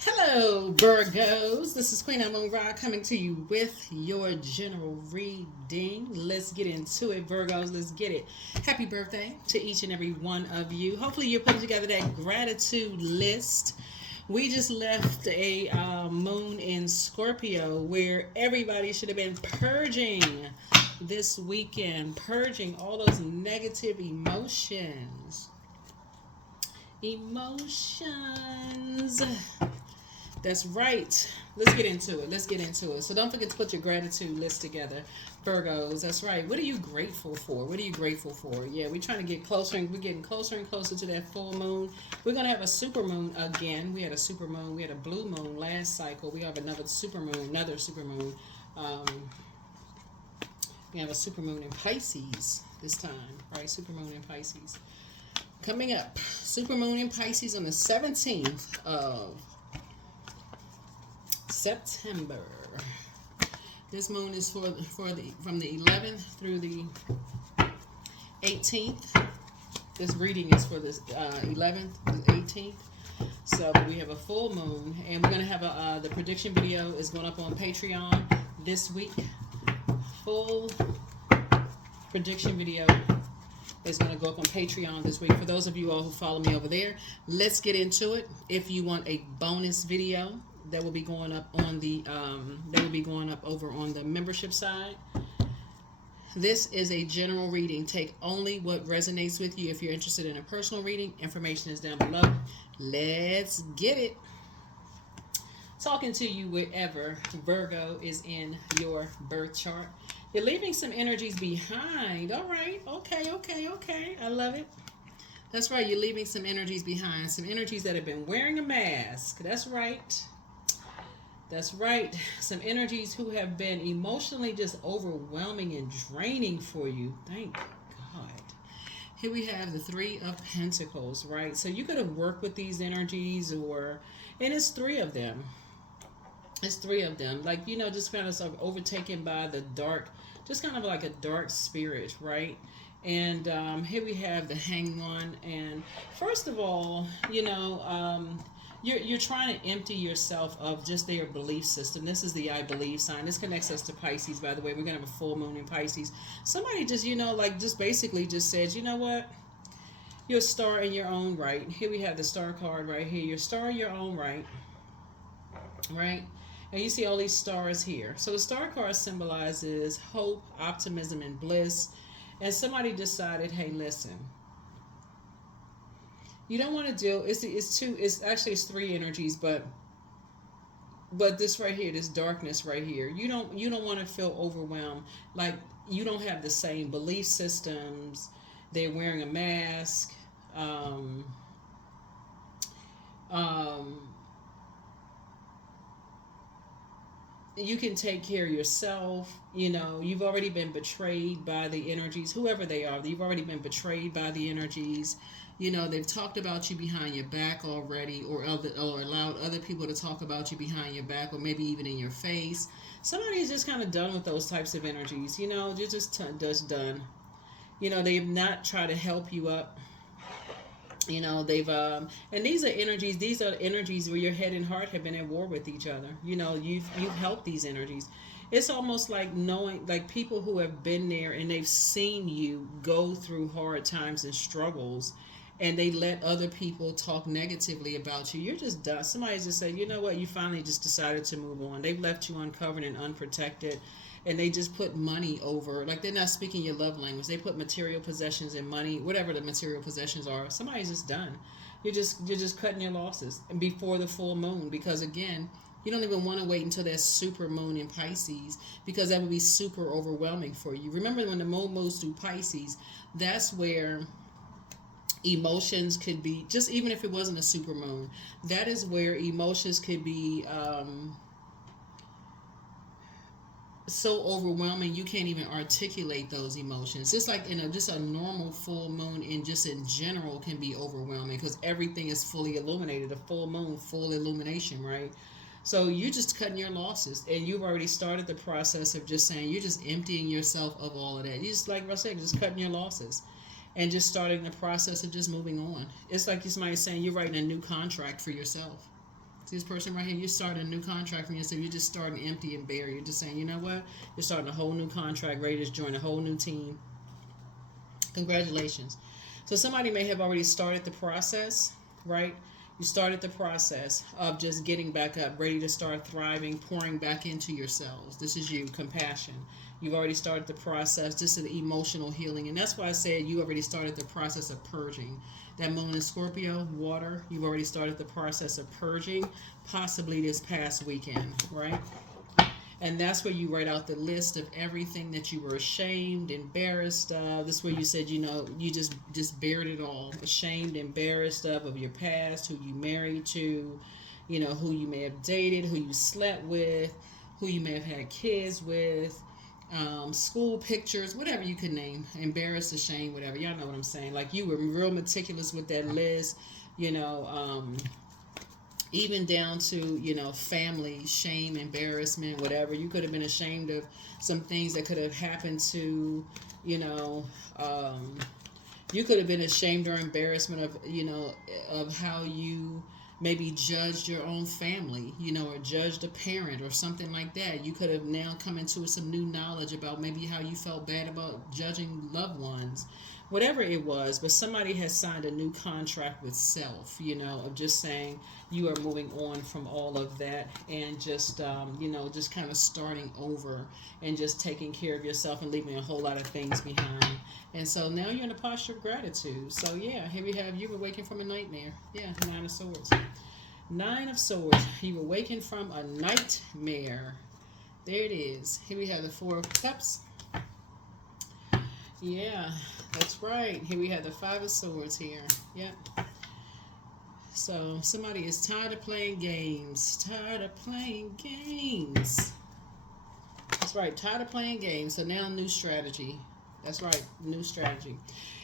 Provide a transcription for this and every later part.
Hello, Virgos. This is Queen Amun Ra coming to you with your general reading. Let's get into it, Virgos. Let's get it. Happy birthday to each and every one of you. Hopefully, you're putting together that gratitude list. We just left a moon in Scorpio where everybody should have been purging this weekend, purging all those negative emotions. Emotions. That's right. Let's get into it. Let's get into it. So don't forget to put your gratitude list together, Virgos. That's right. What are you grateful for? What are you grateful for? Yeah, we're trying to get closer, and we're getting closer and closer to that full moon. We're gonna have a super moon again. We had a super moon. We had a blue moon last cycle. We have another super moon. Another super moon. Um, we have a super moon in Pisces this time, right? Super moon in Pisces coming up. Super moon in Pisces on the 17th of September. This moon is for the from the 11th through the 18th. This reading is for the 11th to the 18th. So we have a full moon, and we're gonna have the prediction video is going up on Patreon this week. Full prediction video is going to go up on Patreon this week. For those of you all who follow me over there, let's get into it. If you want a bonus video, that will be going up on the over on the membership side. This is a general reading. Take only what resonates with you. If you're interested in a personal reading, information is down below. Let's get it. Talking to you wherever Virgo is in your birth chart. You're leaving some energies behind. All right. Okay. I love it. That's right. You're leaving some energies behind. Some energies that have been wearing a mask. That's right. That's right. Some energies who have been emotionally just overwhelming and draining for you. Thank God. Here we have the Three of Pentacles, right? So you could have worked with these energies and it's three of them. It's three of them. Like, just kind of sort of overtaken by the dark, just kind of like a dark spirit, right? And here we have the Hanged One. And first of all, you're trying to empty yourself of just their belief system. This is the I believe sign. This connects us to Pisces, by the way. We're going to have a full moon in Pisces. Somebody just, just basically just said, you know what? You're a star in your own right. Here we have the star card right here. You're a star in your own right. Right? And you see all these stars here. So the star card symbolizes hope, optimism, and bliss. And somebody decided, hey, listen. You don't want to deal. It's three energies, but this right here, this darkness right here, you don't want to feel overwhelmed. Like you don't have the same belief systems. They're wearing a mask. You can take care of yourself. You've already been betrayed by the energies, whoever they are. You've already been betrayed by the energies. They've talked about you behind your back already, or allowed other people to talk about you behind your back, or maybe even in your face. Somebody's just kind of done with those types of energies. They're just done. They've not tried to help you up. They've and these are energies where your head and heart have been at war with each other. You've helped these energies. It's almost like knowing, like people who have been there and they've seen you go through hard times and struggles, and they let other people talk negatively about you. You're just done. Somebody's just said, you know what, you finally just decided to move on. They've left you uncovered and unprotected, and they just put money over, like they're not speaking your love language. They put material possessions and money, whatever the material possessions are. Somebody's just done. You're just cutting your losses and before the full moon, because again, you don't even want to wait until that super moon in Pisces, because that would be super overwhelming for you. Remember when the moon moves through Pisces, that's where emotions could be, just even if it wasn't a super moon, that is where emotions could be so overwhelming you can't even articulate those emotions. Just like just a normal full moon, and just in general can be overwhelming because everything is fully illuminated. A full moon, full illumination, right? So you're just cutting your losses, and you've already started the process of just saying you're just emptying yourself of all of that. You just, like I said, just cutting your losses and just starting the process of just moving on. It's like somebody saying you're writing a new contract for yourself. See this person right here? You're starting a new contract for yourself. You're just starting empty and bare. You're just saying, you know what? You're starting a whole new contract, ready to join a whole new team. Congratulations. So somebody may have already started the process, right? You started the process of just getting back up, ready to start thriving, pouring back into yourselves. This is you, compassion. You've already started the process. This is emotional healing. And that's why I said you already started the process of purging. That moon in Scorpio, water, you've already started the process of purging, possibly this past weekend, right? And that's where you write out the list of everything that you were ashamed, embarrassed of. This is where you said, you know, you just bared it all. Ashamed, embarrassed of your past, who you married to, you know, who you may have dated, who you slept with, who you may have had kids with, school pictures, whatever you could name. Embarrassed, ashamed, whatever. Y'all know what I'm saying. Like, you were real meticulous with that list, you know, even down to, you know, family, shame, embarrassment, whatever. You could have been ashamed of some things that could have happened to, you know, you could have been ashamed or embarrassment of, you know, of how you maybe judged your own family, you know, or judged a parent or something like that. You could have now come into some new knowledge about maybe how you felt bad about judging loved ones, whatever it was. But somebody has signed a new contract with self, you know, of just saying you are moving on from all of that and just, you know, just kind of starting over and just taking care of yourself and leaving a whole lot of things behind. And so now you're in a posture of gratitude. So yeah, here we have you awakened from a nightmare. Yeah, 9 of Swords. 9 of Swords. You awakened from a nightmare. There it is. Here we have the 4 of Cups. Yeah, that's right. Here we have the 5 of Swords here. Yep. So somebody is tired of playing games. Tired of playing games. That's right. Tired of playing games. So now new strategy. That's right. New strategy.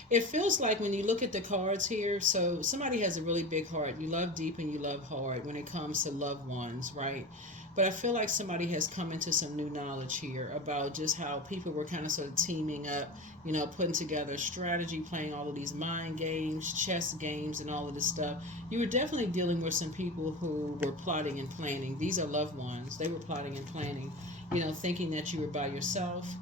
It feels like when you look at the cards here, so somebody has a really big heart. You love deep and you love hard when it comes to loved ones, right? But I feel like somebody has come into some new knowledge here about just how people were kind of sort of teaming up, you know, putting together strategy, playing all of these mind games, chess games, and all of this stuff. You were definitely dealing with some people who were plotting and planning. These are loved ones. They were plotting and planning, you know, thinking that you were by yourself.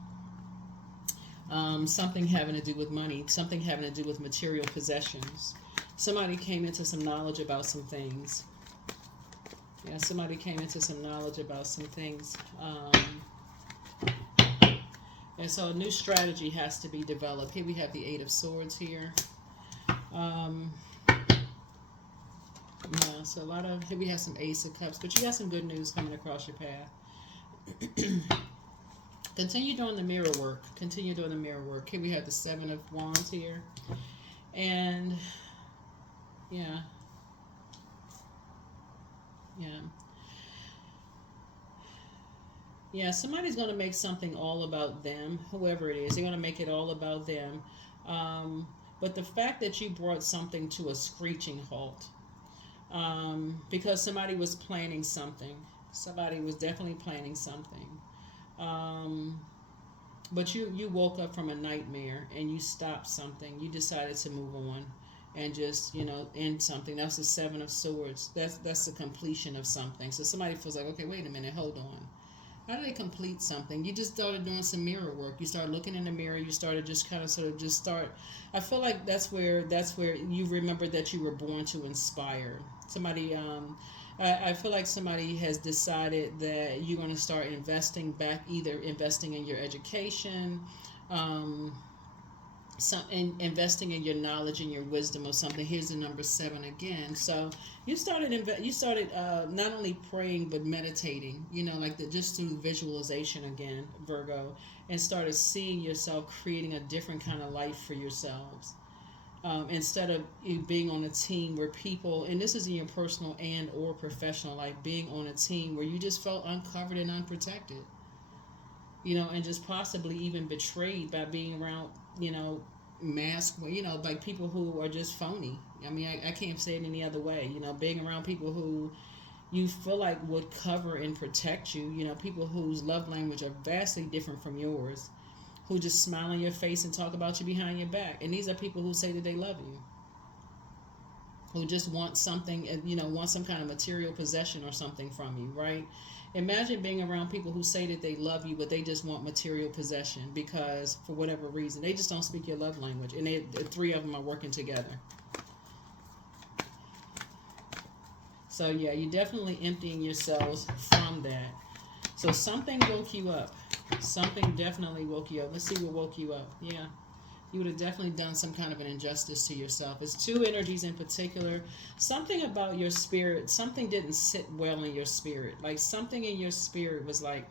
Something having to do with money, something having to do with material possessions. Somebody came into some knowledge about some things. Yeah, somebody came into some knowledge about some things. And so a new strategy has to be developed. Here we have the 8 of Swords here. Yeah, so a lot of, here we have some Ace of Cups, but you got some good news coming across your path. Continue doing the mirror work. Continue doing the mirror work. Here we have the 7 of Wands here. And, yeah. Yeah. Yeah, somebody's going to make something all about them, whoever it is. They're going to make it all about them. But the fact that you brought something to a screeching halt, because somebody was planning something. Somebody was definitely planning something. But you woke up from a nightmare and you stopped something. You decided to move on and just, you know, end something. That's the 7 of Swords. That's the completion of something. So somebody feels like, okay, wait a minute, hold on. How do they complete something? You just started doing some mirror work. You started looking in the mirror. You started just kind of sort of just start. I feel like that's where you remember that you were born to inspire. Somebody, I feel like somebody has decided that you're going to start investing back, either investing in your education, investing in your knowledge and your wisdom or something. Here's the number 7 again. So you started not only praying but meditating, you know, like just through visualization again, Virgo, and started seeing yourself creating a different kind of life for yourselves. Instead of you being on a team where people, and this is in your personal and or professional life, being on a team where you just felt uncovered and unprotected, you know, and just possibly even betrayed by being around, you know, mask, you know, like people who are just phony. I mean, I can't say it any other way. You know, being around people who you feel like would cover and protect you, you know, people whose love language are vastly different from yours, who just smile in your face and talk about you behind your back. And these are people who say that they love you. who just want something, want some kind of material possession or something from you, right? Imagine being around people who say that they love you, but they just want material possession because, for whatever reason, they just don't speak your love language, and the three of them are working together. So yeah, you're definitely emptying yourselves from that. So something woke you up. Something definitely woke you up. Let's see what woke you up. Yeah. You would have definitely done some kind of an injustice to yourself. It's two energies in particular. Something about your spirit, something didn't sit well in your spirit. Like something in your spirit was like,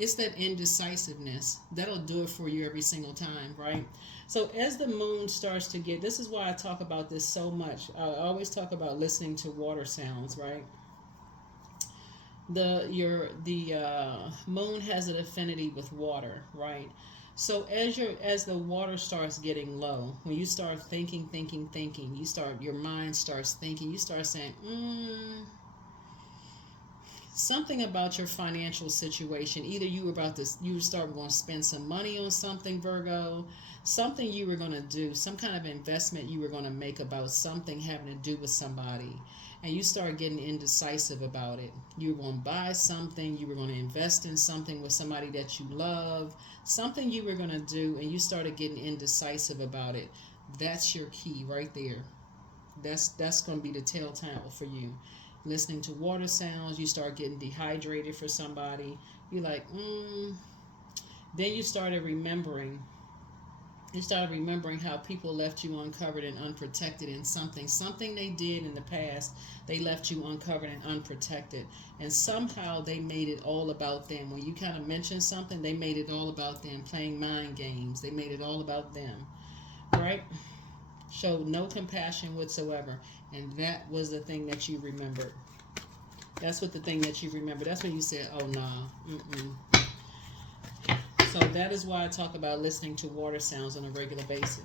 it's that indecisiveness. That'll do it for you every single time, right? So as the moon starts to get, this is why I talk about this so much. I always talk about listening to water sounds, right? The moon has an affinity with water, right? So as the water starts getting low, when you start thinking, your mind starts thinking, you start saying, something about your financial situation. Either you start going to spend some money on something, Virgo, something you were going to do, some kind of investment you were going to make about something having to do with somebody. And you start getting indecisive about it. You were going to buy something, you were going to invest in something with somebody that you love, something you were going to do, and you started getting indecisive about it. That's your key right there. That's going to be the telltale for you. Listening to water sounds, you start getting dehydrated for somebody. You're like, Then you started remembering. You started remembering how people left you uncovered and unprotected in something they did in the past. They left you uncovered and unprotected, and somehow they made it all about them. When you kind of mentioned something, they made it all about them, playing mind games. They made it all about them, right? Showed no compassion whatsoever, and that was the thing that you remembered. That's what the thing that you remember. That's when you said, "Oh nah." So that is why I talk about listening to water sounds on a regular basis.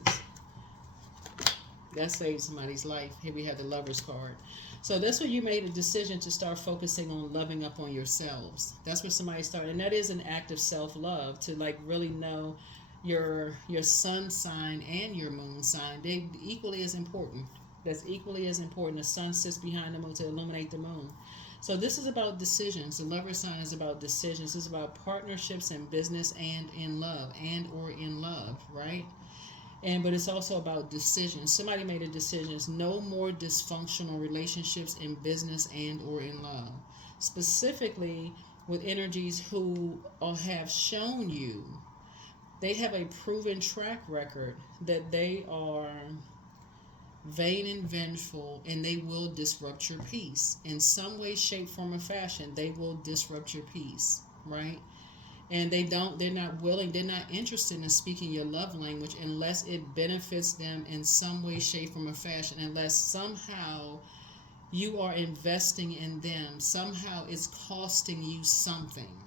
That saves somebody's life. Here we have the Lover's card. So that's when you made a decision to start focusing on loving up on yourselves. That's where somebody started. And that is an act of self-love, to like really know your sun sign and your moon sign. They equally as important. That's equally as important. The sun sits behind the moon to illuminate the moon. So this is about decisions. The Lover sign is about decisions. It's about partnerships in business and in love, right? But it's also about decisions. Somebody made a decision. No more dysfunctional relationships in business and or in love. Specifically with energies who have shown you, they have a proven track record that they are vain and vengeful, and they will disrupt your peace in some way, shape, form, or fashion. They will disrupt your peace, right? And they're not interested in speaking your love language unless it benefits them in some way, shape, form, or fashion. Unless somehow you are investing in them, somehow it's costing you something.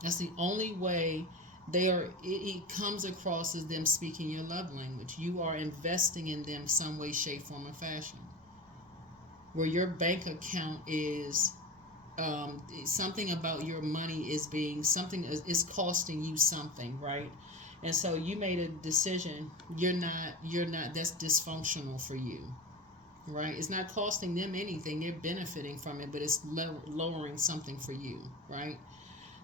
That's the only way it comes across as them speaking your love language. You are investing in them some way, shape, form, or fashion. Where your bank account is something about your money is costing you something, right? And so you made a decision. You're not. That's dysfunctional for you, right? It's not costing them anything. They're benefiting from it, but it's lowering something for you, right?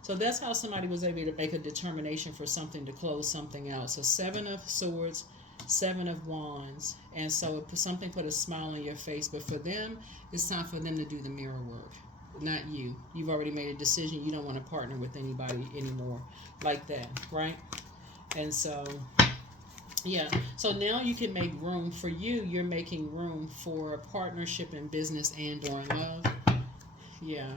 So that's how somebody was able to make a determination for something to close something out. So 7 of Swords, 7 of Wands. And so something put a smile on your face. But for them, it's time for them to do the mirror work. Not you. You've already made a decision. You don't want to partner with anybody anymore like that, right? And so, yeah. So now you can make room for you. You're making room for a partnership in business and or in love. Yeah.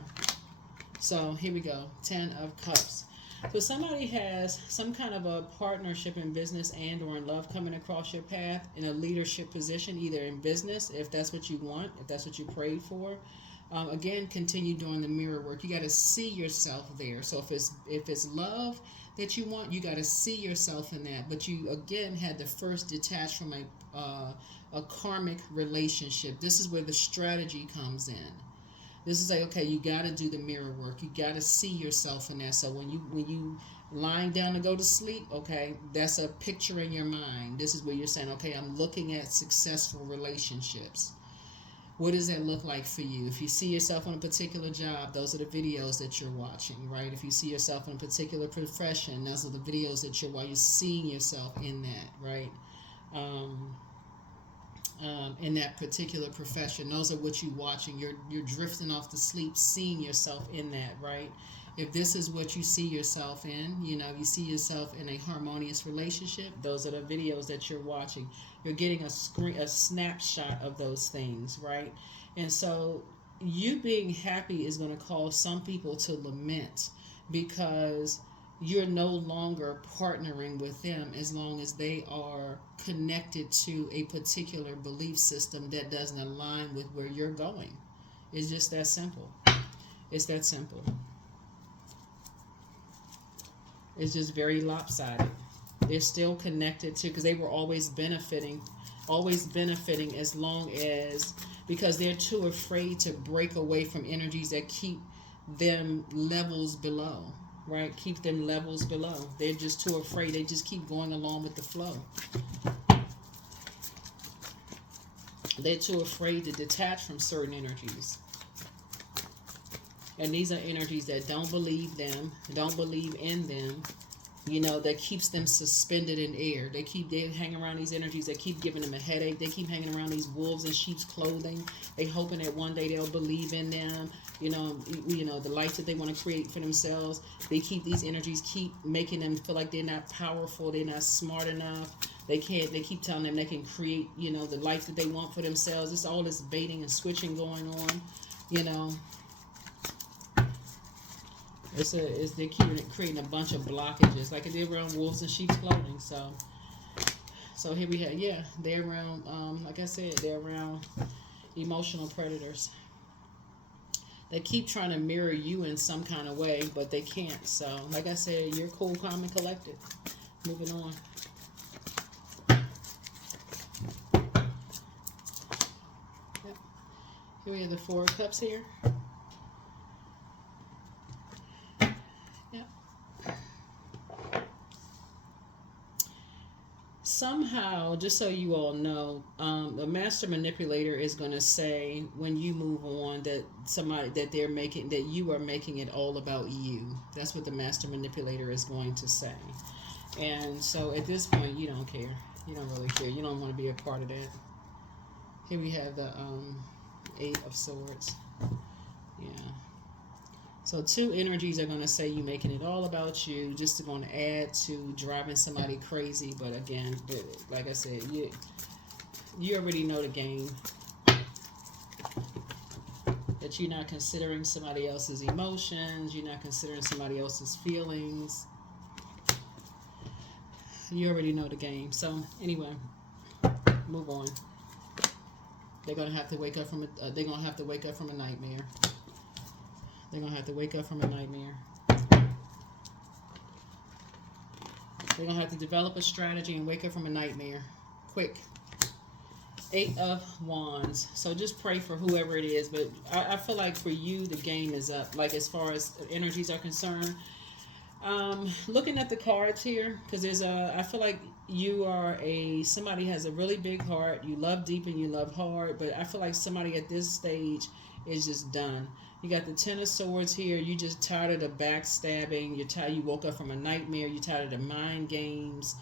So here we go, 10 of Cups. So somebody has some kind of a partnership in business and or in love coming across your path in a leadership position, either in business, if that's what you want, if that's what you prayed for. Again, continue doing the mirror work. You got to see yourself there. So if it's love that you want, you got to see yourself in that. But you, again, had to first detach from a karmic relationship. This is where the strategy comes in. This is like, okay, you got to do the mirror work. You got to see yourself in that. So when you lying down to go to sleep, okay, that's a picture in your mind. This is where you're saying, okay, I'm looking at successful relationships. What does that look like for you? If you see yourself on a particular job, those are the videos that you're watching, right? If you see yourself in a particular profession, those are the videos that you're seeing yourself in that, right? In that particular profession, those are what you're watching. You're drifting off to sleep, seeing yourself in that, right? If this is what you see yourself in, you see yourself in a harmonious relationship, those are the videos that you're watching. You're getting a snapshot of those things, right? And so you being happy is going to cause some people to lament, because you're no longer partnering with them as long as they are connected to a particular belief system that doesn't align with where you're going. It's just that simple. It's that simple. It's just very lopsided. They're still connected to, because they were always benefiting as long as, because they're too afraid to break away from energies that keep them levels below, right? Keep them levels below. They're just too afraid. They just keep going along with the flow. They're too afraid to detach from certain energies. And these are energies that don't believe in them, that keeps them suspended in air. They hang around these energies that keep giving them a headache. They keep hanging around these wolves in sheep's clothing. They hoping that one day they'll believe in them, the life that they want to create for themselves. These energies keep making them feel like they're not powerful, they're not smart enough. They keep telling them they can create, the life that they want for themselves. It's all this baiting and switching going on, They're creating a bunch of blockages, like they're around wolves in sheep's clothing. So here we have, they're around, like I said, they're around emotional predators. They keep trying to mirror you in some kind of way, but they can't. So, like I said, you're cool, calm, and collected. Moving on. Yep. Here we have the Four of Cups here. Somehow, just so you all know, the master manipulator is going to say when you move on that you are making it all about you. That's what the master manipulator is going to say. And so at this point, you don't care. You don't really care. You don't want to be a part of that. Here we have the Eight of Swords. Yeah. So two energies are going to say you making it all about you, just going to add to driving somebody crazy. But again, like I said, you already know the game. That you're not considering somebody else's emotions. You're not considering somebody else's feelings. You already know the game. So anyway, move on. They're going to have to wake up from a nightmare. They're going to have to wake up from a nightmare. They're going to have to develop a strategy and wake up from a nightmare. Quick. Eight of Wands. So just pray for whoever it is. But I feel like for you, the game is up. Like as far as energies are concerned. Looking at the cards here. Because I feel like somebody has a really big heart. You love deep and you love hard. But I feel like somebody at this stage is just done. You got the Ten of Swords here. You just tired of the backstabbing. You're tired. You woke up from a nightmare. You're tired of the mind games.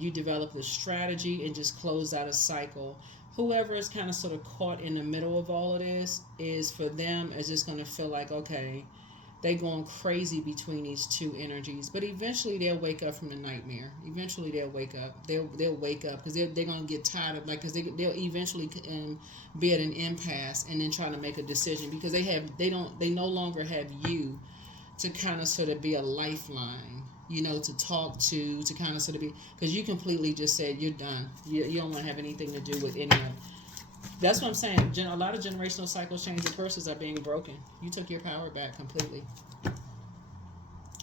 You developed a strategy and just closed out a cycle. Whoever is kind of sort of caught in the middle of all of this is for them is just going to feel like, okay, they're going crazy between these two energies. But eventually they'll wake up from the nightmare. Eventually they'll wake up. They'll wake up because they're going to get tired of, because they'll eventually be at an impasse and then trying to make a decision because they no longer have you to kind of sort of be a lifeline, to talk to kind of sort of be, because you completely just said you're done. You don't want to have anything to do with any of it. That's what I'm saying. A lot of generational cycles, chains, and curses are being broken. You took your power back completely.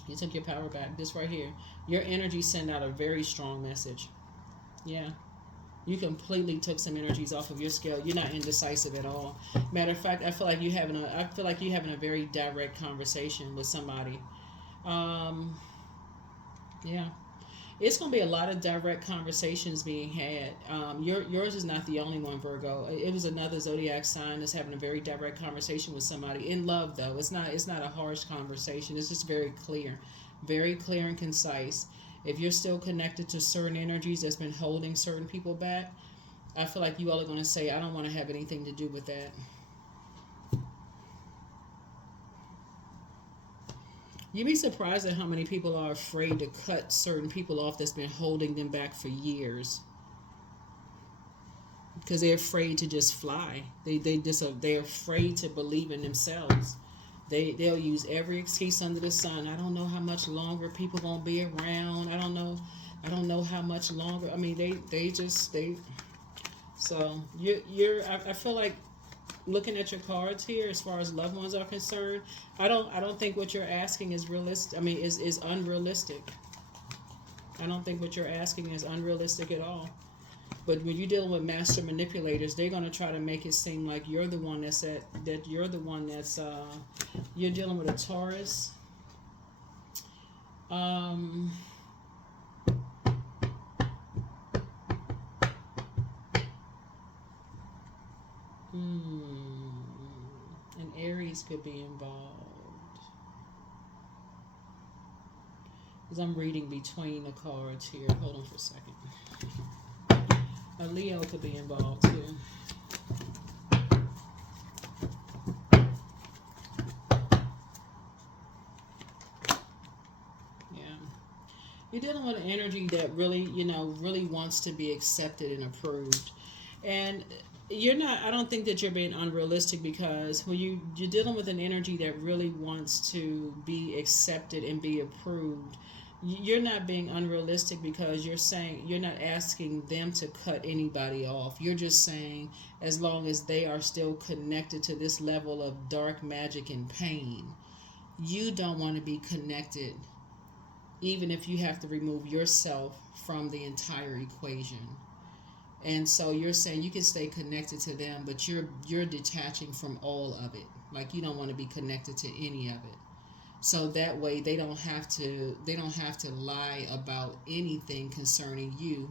You took your power back. This right here. Your energy sent out a very strong message. Yeah. You completely took some energies off of your scale. You're not indecisive at all. Matter of fact, I feel like you're having a very direct conversation with somebody. Yeah. It's going to be a lot of direct conversations being had. Yours is not the only one, Virgo. It was another zodiac sign that's having a very direct conversation with somebody in love. Though it's not. It's not a harsh conversation. It's just very clear and concise. If you're still connected to certain energies that's been holding certain people back, I feel like you all are going to say, "I don't want to have anything to do with that." You'd be surprised at how many people are afraid to cut certain people off that's been holding them back for years because they're afraid to just fly. They're afraid to believe in themselves. They'll use every excuse under the sun. I don't know how much longer people gonna be around. I don't know how much longer. I mean, they just they. So I feel like looking at your cards here as far as loved ones are concerned, I don't think what you're asking is realistic. I mean, is unrealistic. I don't think what you're asking is unrealistic at all. But when you're dealing with master manipulators, they're gonna try to make it seem like you're the one that you're the one that's you're dealing with a Taurus. Um and Aries could be involved. Because I'm reading between the cards here. Hold on for a second. A Leo could be involved too. Yeah. You're dealing with an energy that really, really wants to be accepted and approved. And you're not, I don't think that you're being unrealistic, because when you're dealing with an energy that really wants to be accepted and be approved, you're not being unrealistic, because you're not asking them to cut anybody off. You're just saying, as long as they are still connected to this level of dark magic and pain, you don't want to be connected, even if you have to remove yourself from the entire equation. And so you're saying you can stay connected to them, but you're detaching from all of it. Like, you don't want to be connected to any of it. So that way they don't have to lie about anything concerning you,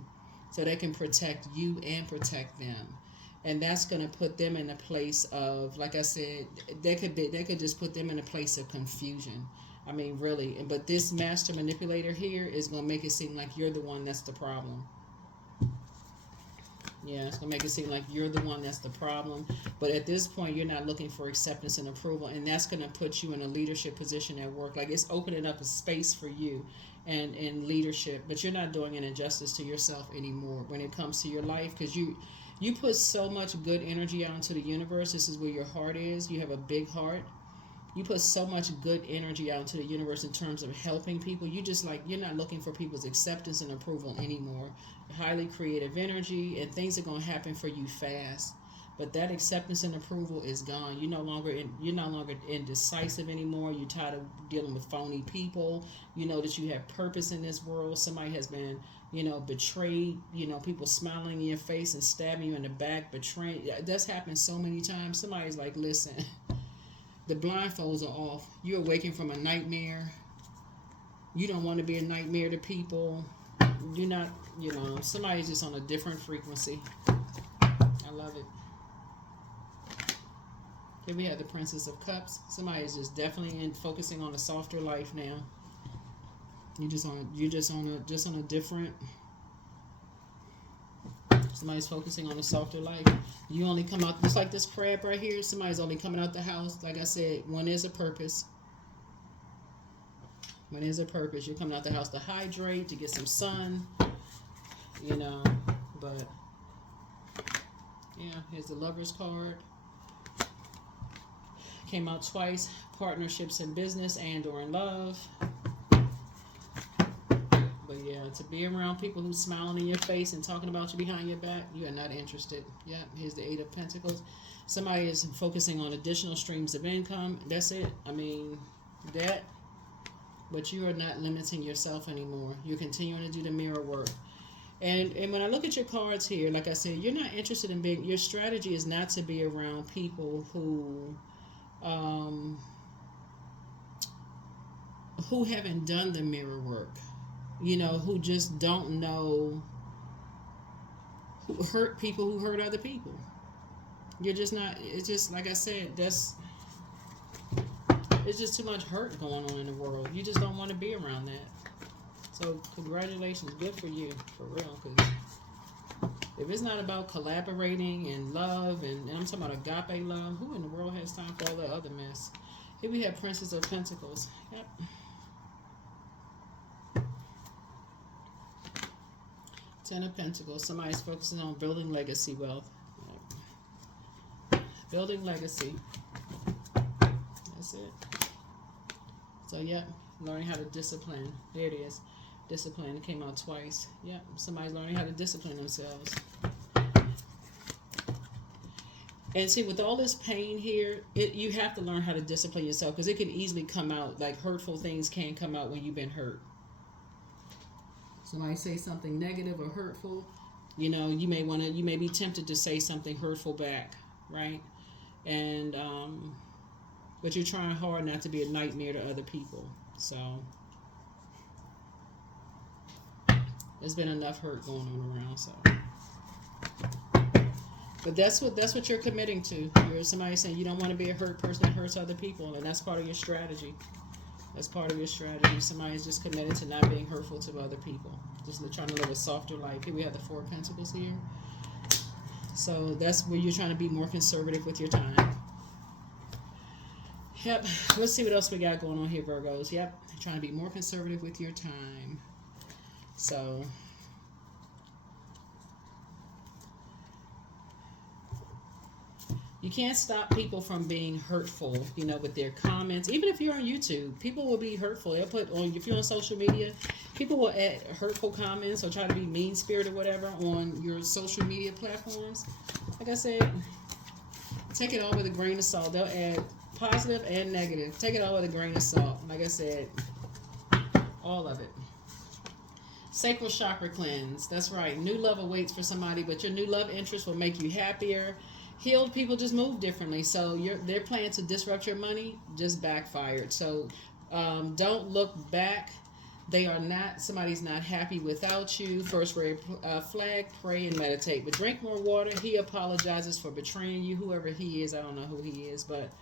so they can protect you and protect them. And that's going to put them in a place of, like I said, that could just put them in a place of confusion. I mean, really. But this master manipulator here is going to make it seem like you're the one that's the problem. Yeah, it's going to make it seem like you're the one that's the problem. But at this point, you're not looking for acceptance and approval. And that's going to put you in a leadership position at work. Like, it's opening up a space for you and leadership. But you're not doing an injustice to yourself anymore when it comes to your life. Because you put so much good energy out into the universe. This is where your heart is. You have a big heart. You put so much good energy out into the universe in terms of helping people. You're not looking for people's acceptance and approval anymore. Highly creative energy, and things are going to happen for you fast. But that acceptance and approval is gone. You're no longer indecisive anymore. You're tired of dealing with phony people. You know that you have purpose in this world. Somebody has been, betrayed. People smiling in your face and stabbing you in the back, betraying. That's happened so many times. Somebody's like, listen, the blindfolds are off. You're awaking from a nightmare. You don't want to be a nightmare to people. You're not, somebody's just on a different frequency. I love it. Here we have the Princess of Cups. Somebody is just definitely focusing on a softer life now. You're just on a different. Somebody's focusing on a softer life. You only come out just like this crab right here. Somebody's only coming out the house. Like I said, when there's a purpose. When there's a purpose, you're coming out the house to hydrate, to get some sun. But yeah, here's the Lover's card. Came out twice. Partnerships in business and or in love. But yeah, to be around people who's smiling in your face and talking about you behind your back, you are not interested. Yeah, here's the Eight of Pentacles. Somebody is focusing on additional streams of income. That's it. I mean, that. But you are not limiting yourself anymore. You're continuing to do the mirror work. And when I look at your cards here, like I said, you're not interested in being. Your strategy is not to be around people who haven't done the mirror work. you know, who just don't know, who hurt people who hurt other people. You're just not, it's just, like I said, it's just too much hurt going on in the world. You just don't want to be around that. So, congratulations. Good for you, for real. Because if it's not about collaborating and love, and I'm talking about agape love, who in the world has time for all that other mess? Here we have Princess of Pentacles. Yep. Ten of Pentacles. Somebody's focusing on building legacy wealth. Yep. Building legacy. That's it. So, yep. Learning how to discipline. There it is. Discipline. It came out twice. Yep. Somebody's learning how to discipline themselves. And see, with all this pain here, you have to learn how to discipline yourself, because it can easily come out, like hurtful things can come out when you've been hurt. Somebody say something negative or hurtful, you know, you may be tempted to say something hurtful back, right? And but you're trying hard not to be a nightmare to other people. So there's been enough hurt going on around. So, but that's what you're committing to. You're somebody saying you don't want to be a hurt person that hurts other people, and that's part of your strategy. That's part of your strategy. Somebody's just committed to not being hurtful to other people. Just trying to live a softer life. Here we have the Four of Pentacles here. So that's where you're trying to be more conservative with your time. Yep. Let's see what else we got going on here, Virgos. Yep. Trying to be more conservative with your time. So you can't stop people from being hurtful, you know, with their comments. Even if you're on YouTube, people will be hurtful. They'll put on, if you're on social media, people will add hurtful comments or try to be mean-spirited or whatever on your social media platforms. Like I said, take it all with a grain of salt. They'll add positive and negative. Take it all with a grain of salt. Like I said, all of it. Sacral chakra cleanse. That's right. New love awaits for somebody, but your new love interest will make you happier. Healed people just move differently. So their plan to disrupt your money just backfired. So don't look back. They are not, somebody's not happy without you. First red flag, pray and meditate. But drink more water. He apologizes for betraying you, whoever he is. I don't know who he is, but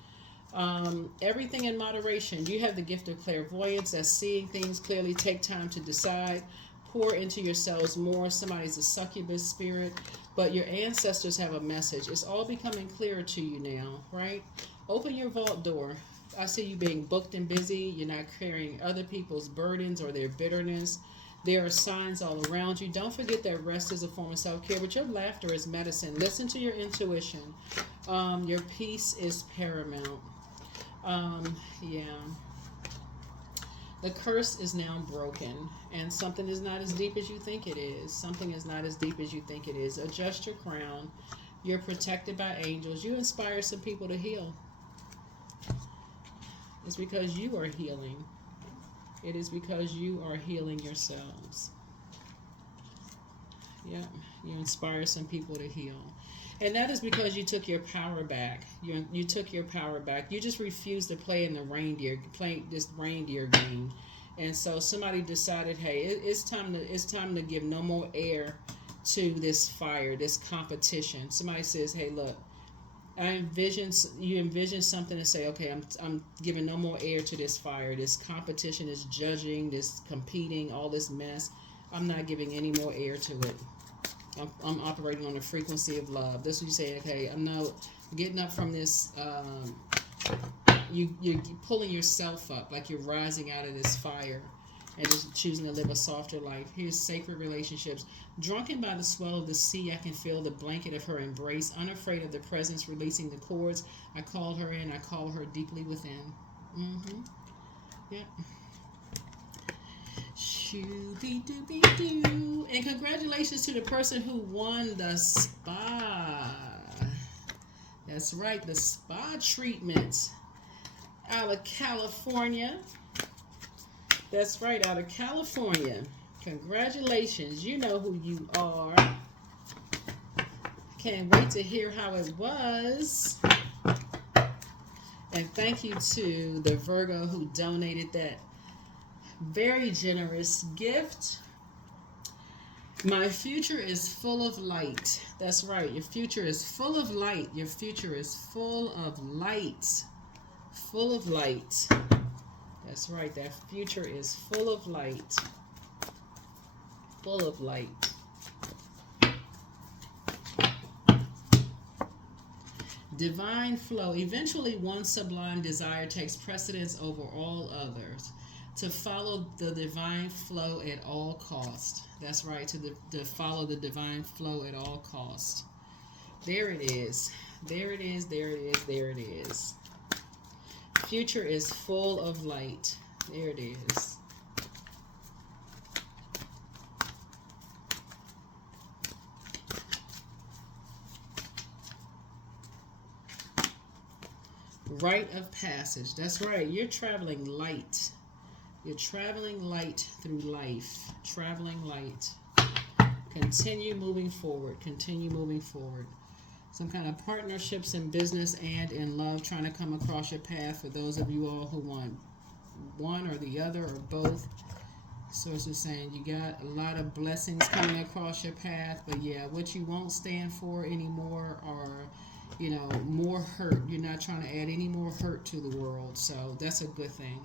everything in moderation. You have the gift of clairvoyance. That's seeing things clearly. Take time to decide. Pour into yourselves more. Somebody's a succubus spirit, but your ancestors have a message. It's all becoming clearer to you now, right? Open your vault door. I see you being booked and busy. You're not carrying other people's burdens or their bitterness. There are signs all around you. Don't forget that rest is a form of self-care, but your laughter is medicine. Listen to your intuition. Your peace is paramount. Yeah. The curse is now broken, and something is not as deep as you think it is. Something is not as deep as you think it is. Adjust your crown. You're protected by angels. You inspire some people to heal. It's because you are healing. It is because you are healing yourselves. Yeah, you inspire some people to heal. And that is because you took your power back. You took your power back. You just refused to play in the play this reindeer game. And so somebody decided, hey, it's time to give no more air to this fire, this competition. Somebody says, hey, look, you envision something and say, okay, I'm giving no more air to this fire. This competition, this judging, this competing, all this mess. I'm not giving any more air to it. I'm operating on the frequency of love. That's what you say, okay, I'm now getting up from this, you're pulling yourself up, like you're rising out of this fire and just choosing to live a softer life. Here's sacred relationships. Drunken by the swell of the sea, I can feel the blanket of her embrace. Unafraid of the presence, releasing the cords. I call her in, I call her deeply within. Yeah. Shoo-dee-doo-dee-doo. And congratulations to the person who won the spa. That's right, the spa treatment out of California. That's right, out of California. Congratulations. You know who you are. Can't wait to hear how it was. And thank you to the Virgo who donated that Very generous gift. My future is full of light. That's right. Your future is full of light. Your future is full of light. Full of light. That's right. That future is full of light. Full of light. Divine flow. Eventually, one sublime desire takes precedence over all others. To follow the divine flow at all cost. That's right. To follow the divine flow at all cost. There it is. There it is. There it is. There it is. Future is full of light. There it is. Rite of passage. That's right. You're traveling light. You're traveling light through life. Traveling light. Continue moving forward. Continue moving forward. Some kind of partnerships in business and in love trying to come across your path for those of you all who want one or the other or both. Source is saying you got a lot of blessings coming across your path, but yeah, what you won't stand for anymore are, you know, more hurt. You're not trying to add any more hurt to the world, so that's a good thing.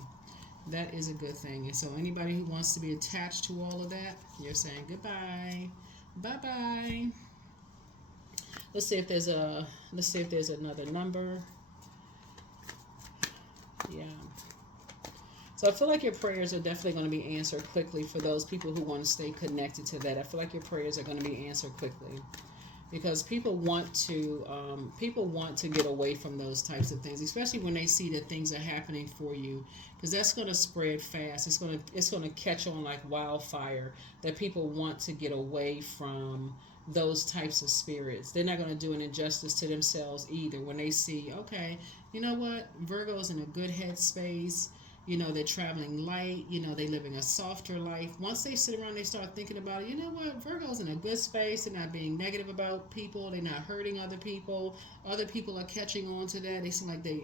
That is a good thing. And so anybody who wants to be attached to all of that, you're saying goodbye. Bye-bye. Let's see if there's another number. Yeah. So I feel like your prayers are definitely going to be answered quickly for those people who want to stay connected to that. I feel like your prayers are going to be answered quickly. Because people want to get away from those types of things, especially when they see that things are happening for you, because that's going to spread fast. It's going to catch on like wildfire. That people want to get away from those types of spirits. They're not going to do an injustice to themselves either when they see, okay, you know what, Virgo's in a good headspace. You know, they're traveling light. You know, they're living a softer life. Once they sit around, they start thinking about, you know what, Virgo's in a good space. They're not being negative about people. They're not hurting other people. Other people are catching on to that. They seem like they,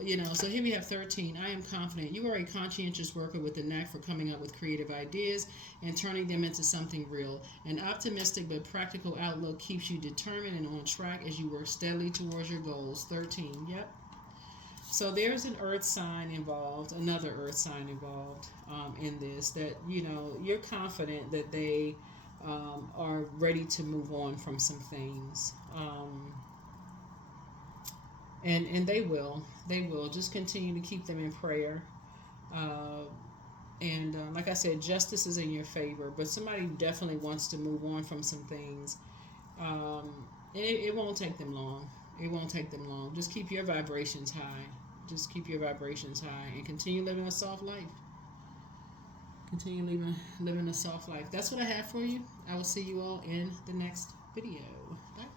you know. So here we have 13. I am confident. You are a conscientious worker with the knack for coming up with creative ideas and turning them into something real. An optimistic but practical outlook keeps you determined and on track as you work steadily towards your goals. 13. Yep. So there's an earth sign involved, another earth sign involved in this, that, you know, you're confident that they are ready to move on from some things. And they will. They will. Just continue to keep them in prayer. Like I said, justice is in your favor, but somebody definitely wants to move on from some things. And it won't take them long. It won't take them long. Just keep your vibrations high. Just keep your vibrations high and continue living a soft life. Continue living a soft life. That's what I have for you. I will see you all in the next video. Bye.